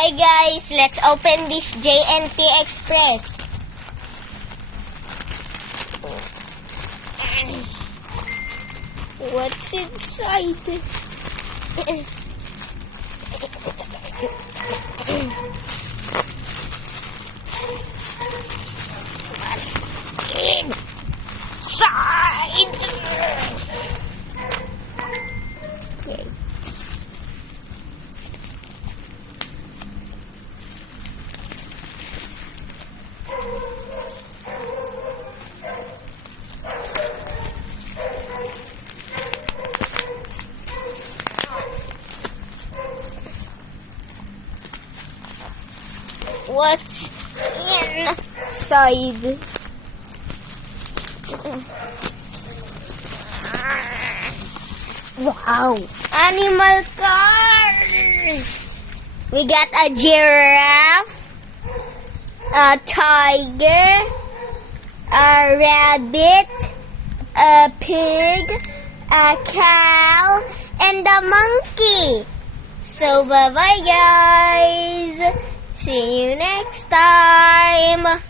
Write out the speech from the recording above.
Hi guys, let's open this JNT Express. What's inside? What's inside? Okay. What's inside? Wow! Animal cars! We got a giraffe, a tiger, a rabbit, a pig, a cow, and a monkey. So bye-bye guys! See you next time!